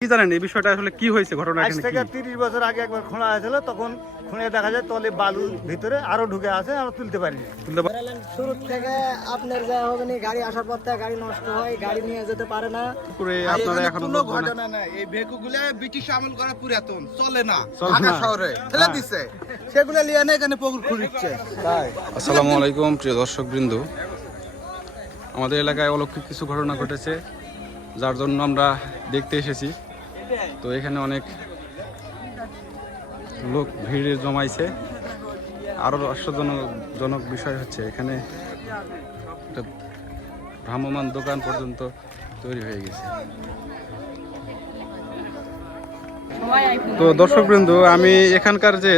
কি জানেন এই বিষয়টা আসলে কি হয়েছে ঘটনা আজ থেকে তিরিশ বছর আগে একবার খোঁড়া হয়েছিল তখন খুঁড়ে দেখা যায় তলে বালু ভিতরে আরও ঢুকে আছে আমরা তুলতে পারিনি। তুলতে পার- শুরু থেকে আপনার যা হবে না গাড়ি আসার পর থেকে গাড়ি নষ্ট হয় গাড়ি নিয়ে যেতে পারে না। পুকুরে আপনারা এখনও কোনো ঘটনা নাই। এই ভেকুগুলো ব্রিটিশ আমল করা পুরাতন চলে না। চলে ঢাকা না। শহরে ফেলে দিছে। সেগুলো লিয়ে না এখানে পুকুর খুঁড়ছে আসসালামু আলাইকুম প্রিয় দর্শক বৃন্দু আমাদের এলাকায় অলৌকিক কিছু ঘটনা ঘটেছে যার জন্য আমরা দেখতে এসেছি। তো এখানে অনেক লোক ভিড়ে জমাইছে। আরও রহস্যজনক জনক বিষয় হচ্ছে এখানে একটা ভ্রাম্যমান দোকান পর্যন্ত তৈরি হয়ে গেছে। তো দর্শকবৃন্দ আমি এখানকার যে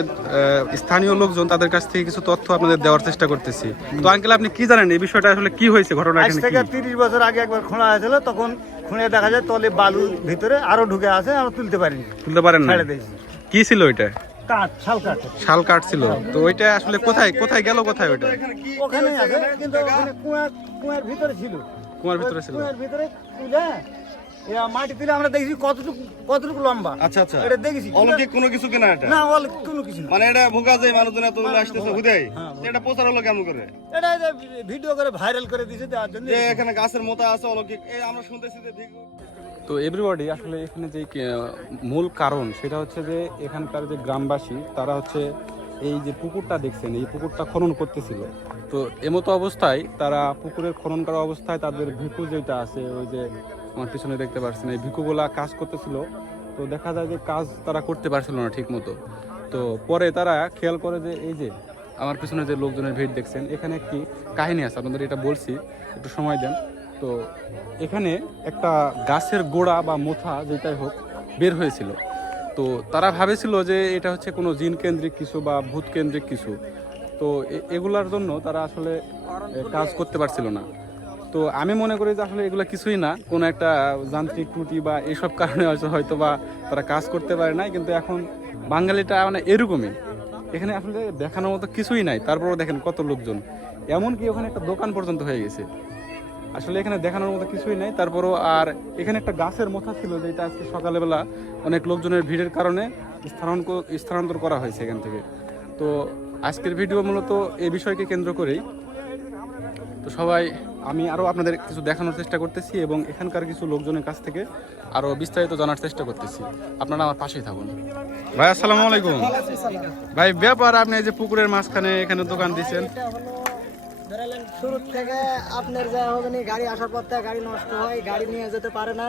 স্থানীয় লোকজন তাদের কাছ থেকে কিছু তথ্য আপনাদের দেওয়ার চেষ্টা করতেছি। তো আঙ্কেল আপনি কি জানেন এই বিষয়টা আসলে কি হয়েছে ঘটনা থেকে তিরিশ বছর আগে একবার খোঁড়া হয়েছিল তখন খুঁড়ে দেখা যায় তলে বালু ভিতরে আরও ঢুকে আছে আমরা তুলতে পারিনি। তুলতে পারেন না ছেড়ে দিয়েছি। কি ছিল ওইটা? কাঠ শাল কাঠ। শাল কাঠ ছিল। তো ওইটা আসলে কোথায় কোথায় গেল কোথায় ওইটা? ওখানে আছে কিন্তু ওখানে কুয়া কুয়ার ভিতরে ছিল। কুমার ভিতরে ছিল। কুয়ার ভিতরে তুলে এরা মাটি তুলে আমরা দেখছি কতটুকু কতটুকু লম্বা। আচ্ছা আচ্ছা। এটা দেখেছি। অলৌকিক কোনো কিছু কেনা এটা? না বল কোনো কিছু মানে এটা ভোগা যায় মানুষজন এত আসতেছে হুদাই? হ্যাঁ, এটা প্রচার হলো কেমন করে? এটা যে ভিডিও করে ভাইরাল করে দিয়েছে দেওয়ার জন্য এখানে গাছের মোতা আছে অলৌকিক। এই আমরা শুনতেছি যে তো এভরিবডি আসলে এখানে যে মূল কারণ সেটা হচ্ছে যে এখানকার যে গ্রামবাসী তারা হচ্ছে এই যে পুকুরটা দেখছেন এই পুকুরটা খনন করতেছিল। তো এমতো অবস্থায় তারা পুকুরের খনন করা অবস্থায় তাদের ভিকু যেটা আছে ওই যে আমার পিছনে দেখতে পাচ্ছেন এই ভিকুগুলা কাজ করতেছিল। তো দেখা যায় যে কাজ তারা করতে পারছিল না ঠিক মতো তো পরে তারা খেয়াল করে যে এই যে আমার পিছনে যে লোকজনের ভিড় দেখছেন, এখানে একটি কাহিনী আছে, আপনাদের এটা বলছি, একটু সময় দেন। তো এখানে একটা গাছের গোড়া বা মোথা যেটাই হোক বের হয়েছিল। তো তারা ভাবেছিল যে এটা হচ্ছে কোনো জিন কেন্দ্রিক কিছু বা ভূত কেন্দ্রিক কিছু। তো এগুলার জন্য তারা আসলে কাজ করতে পারছিল না। তো আমি মনে করি যে আসলে এগুলো কিছুই না। কোনো একটা যান্ত্রিক ত্রুটি বা এইসব কারণে হয়তো বা তারা কাজ করতে পারে নাই, কিন্তু এখন বাঙালিটা মানে এরকমই। এখানে আসলে দেখানোর মতো কিছুই নাই। তারপরেও দেখেন কত লোকজন। এমনকি ওখানে একটা দোকান পর্যন্ত হয়ে গেছে। আসলে এখানে দেখানোর মতো কিছুই নাই। তারপরও আর এখানে একটা গাছের মোথা ছিল, যেটা আজকে সকালবেলা অনেক লোকজনের ভিড়ের কারণে স্থানান্তর করা হয়েছে এখান থেকে। তো আজকের ভিডিও মূলত এই বিষয়কে কেন্দ্র করেই। তো সবাই আমি আরও আপনাদের কিছু দেখানোর চেষ্টা করতেছি এবং এখানকার কিছু লোকজনের কাছ থেকে আরও বিস্তারিত জানার চেষ্টা করতেছি। আপনারা আমার পাশেই থাকুন। ভাই আসসালামু আলাইকুম। ভাই ব্যাপার আপনি এই যে পুকুরের মাঝখানে এখানে দোকান দিচ্ছেন। শুরু থেকে আপনার যা হবে না গাড়ি আসার পর থেকে গাড়ি নষ্ট হয় গাড়ি নিয়ে যেতে পারে না।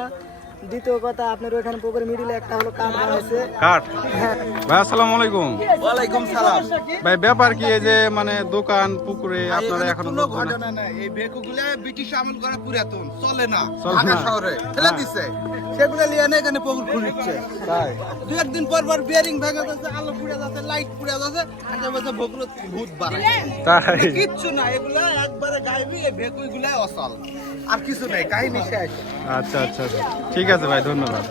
দ্বিতীয় কথা আপনার ওইখানে পুকুর মিডিলে একটা হলো কাঠ বানাইছে কাঠ? ভাই আসসালামু আলাইকুম। ওয়ালাইকুম সালাম। ভাই ব্যাপার কি এই যে মানে দোকান পুকুরে আপনারা এখন কোনো ঘটনা নাই। এই ভেকুগুলো ব্রিটিশ আমল করা পুরাতন চলে না। ঢাকা না। শহরে। ফেলে দিছে। সেগুলো লিয়ে না এখানে পুকুর খুঁড়ছে দু একদিন পর পর বিয়ারিং ভেঙে যাচ্ছে আলো পুড়ে যাচ্ছে লাইট পুড়ে যাচ্ছে ভোগগুলো ভূত বাড়ায়। তাই। কিচ্ছু না এগুলো একবারে গাইবি এই ভেকুগুলাই অসল আর কিছু নাই কাহিনী শেষ। আচ্ছা আচ্ছা আচ্ছা। ঠিক আছে ভাই ধন্যবাদ।